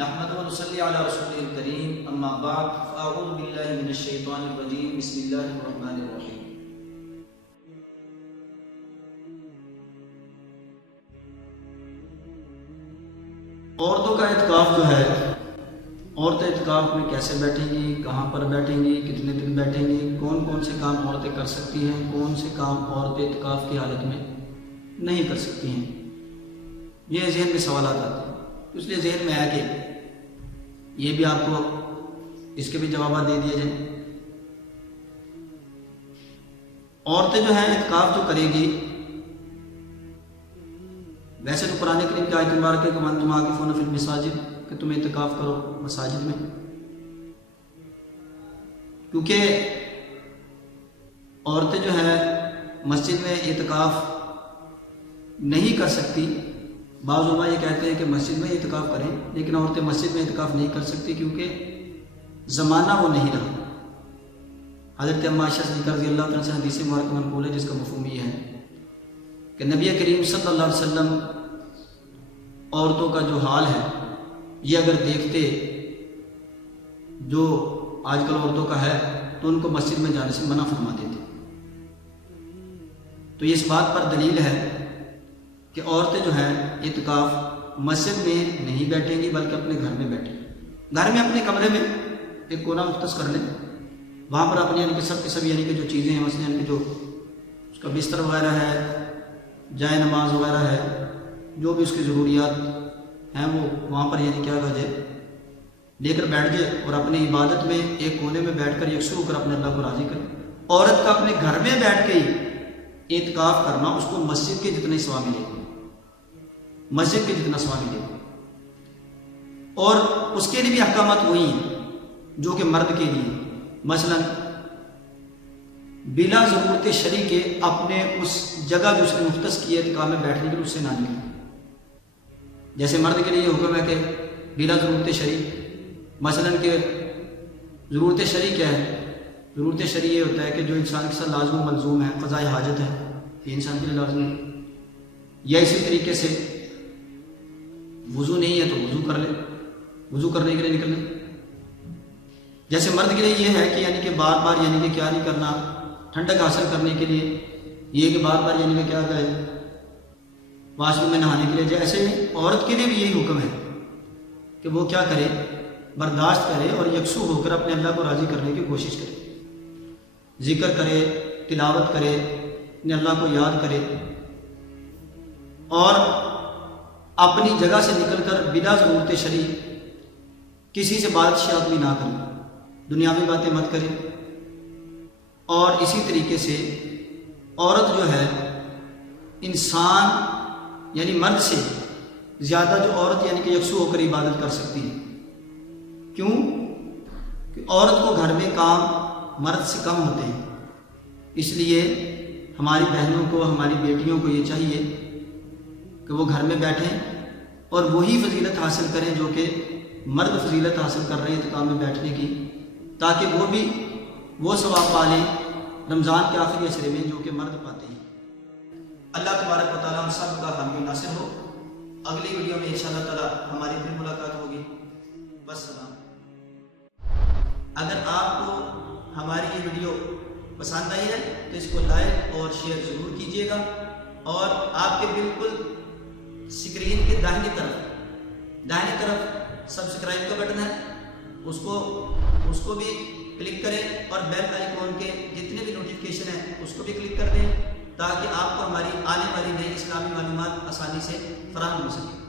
نحمد و نصلی علی رسول الکریم اما بعد فاعوذ باللہ من الشیطان الرجیم بسم اللہ الرحمن الرحیم۔ عورتوں کا اعتکاف جو ہے، عورتیں اعتکاف میں کیسے بیٹھیں گی، کہاں پر بیٹھیں گی، کتنے دن بیٹھیں گی، کون کون سے کام عورتیں کر سکتی ہیں، کون سے کام عورتیں اعتکاف کی حالت میں نہیں کر سکتی ہیں، یہ ذہن میں سوالات آتے ہیں۔ اس لیے ذہن میں آیا کہ یہ بھی آپ کو اس کے بھی جوابات دے دیے جائیں۔ عورتیں جو ہیں اعتکاف جو کرے گی، ویسے تو قرآن کریم کی آیت مبارک ہے کہ وَأَنْتُمْ عَاكِفُونَ فِي الْمَسَاجِدِ کہ تم اعتکاف کرو مساجد میں، کیونکہ عورتیں جو ہے مسجد میں اعتکاف نہیں کر سکتی۔ بعض علماء یہ کہتے ہیں کہ مسجد میں اعتکاف کریں، لیکن عورتیں مسجد میں اعتکاف نہیں کر سکتی کیونکہ زمانہ وہ نہیں رہا۔ حضرت اما عائشہ صدیقہ رضی اللہ عنہا سے حدیث مبارکہ منقول ہے جس کا مفہوم یہ ہے کہ نبی کریم صلی اللہ علیہ وسلم عورتوں کا جو حال ہے یہ اگر دیکھتے جو آج کل عورتوں کا ہے تو ان کو مسجد میں جانے سے منع فرما دیتے۔ تو یہ اس بات پر دلیل ہے کہ عورتیں جو ہیں اعتکاف مسجد میں نہیں بیٹھیں گی بلکہ اپنے گھر میں بیٹھیں گی۔ گھر میں اپنے کمرے میں ایک کونا مختص کر لیں، وہاں پر اپنی یعنی کہ سب کے سب یعنی کہ جو چیزیں ہیں مثلا یعنی کہ جو اس کا بستر وغیرہ ہے، جائے نماز وغیرہ ہے، جو بھی اس کی ضروریات ہیں وہ وہاں پر یعنی کیا جائے لے کر بیٹھ جائے اور اپنی عبادت میں ایک کونے میں بیٹھ کر یکسو ہو کر اپنے اللہ کو راضی کرے۔ عورت کا اپنے گھر میں بیٹھ کے ہی اعتکاف کرنا اس کو مسجد کے جتنے ثواب ملے گا، مسجد کے جتنا ثواب ملے گا، اور اس کے لیے بھی احکامات وہی ہیں جو کہ مرد کے لیے۔ مثلا بلا ضرورت شرعی کے اپنے اس جگہ جو اس نے مختص کی ہے اعتکاف میں بیٹھنے کے لیے اس سے نہ نکلے۔ جیسے مرد کے لیے یہ حکم ہے کہ بلا ضرورت شرعی، مثلا کہ ضرورت شرعی کیا ہے؟ ضرورت شرعی یہ ہوتا ہے کہ جو انسان کے ساتھ لازم و ملزوم ہے، قضاء حاجت ہے، یہ انسان کے لیے لازم ہے، یا اسی طریقے سے وضو نہیں ہے تو وضو کر لے، وضو کرنے کے لیے نکل لے۔ جیسے مرد کے لیے یہ ہے کہ یعنی کہ بار بار یعنی کہ کیا نہیں کرنا، ٹھنڈک حاصل کرنے کے لیے یہ کہ بار بار یعنی کہ کیا گئے واش روم میں نہانے کے لیے، جیسے عورت کے لیے بھی یہی حکم ہے کہ وہ کیا کرے، برداشت کرے اور یکسو ہو کر اپنے اللہ کو راضی کرنے کی کوشش کرے، ذکر کرے، تلاوت کرے، اپنے اللہ کو یاد کرے، اور اپنی جگہ سے نکل کر بلا ضرورت شرعی کسی سے بات شیات بھی نہ کرے، دنیاوی باتیں مت کرے۔ اور اسی طریقے سے عورت جو ہے انسان یعنی مرد سے زیادہ جو عورت یعنی کہ یکسو ہو کر عبادت کر سکتی ہے۔ کیوں؟ کہ عورت کو گھر میں کام مرد سے کم ہوتے ہیں، اس لیے ہماری بہنوں کو، ہماری بیٹیوں کو یہ چاہیے کہ وہ گھر میں بیٹھیں اور وہی فضیلت حاصل کریں جو کہ مرد فضیلت حاصل کر رہے ہیں اعتکاف میں بیٹھنے کی، تاکہ وہ بھی وہ ثواب پا لیں رمضان کے آخری عشرے میں جو کہ مرد پاتے ہیں۔ اللہ تبارک و تعالیٰ ہم سب کا حامی ناصر ہو۔ اگلی ویڈیو میں انشاءاللہ تعالیٰ ہماری پھر ملاقات ہوگی۔ والسلام۔ اگر آپ کو ہماری یہ ویڈیو پسند آئی ہے تو اس کو لائک اور شیئر ضرور کیجیے گا، اور آپ کے بالکل اسکرین کے داہنی طرف سبسکرائب کا بٹن ہے، اس کو بھی کلک کریں، اور بیل آئیکن کے جتنے بھی نوٹیفیکیشن ہیں اس کو بھی کلک کر دیں تاکہ آپ کو ہماری آنے والی نئی اسلامی معلومات آسانی سے فراہم ہو سکے۔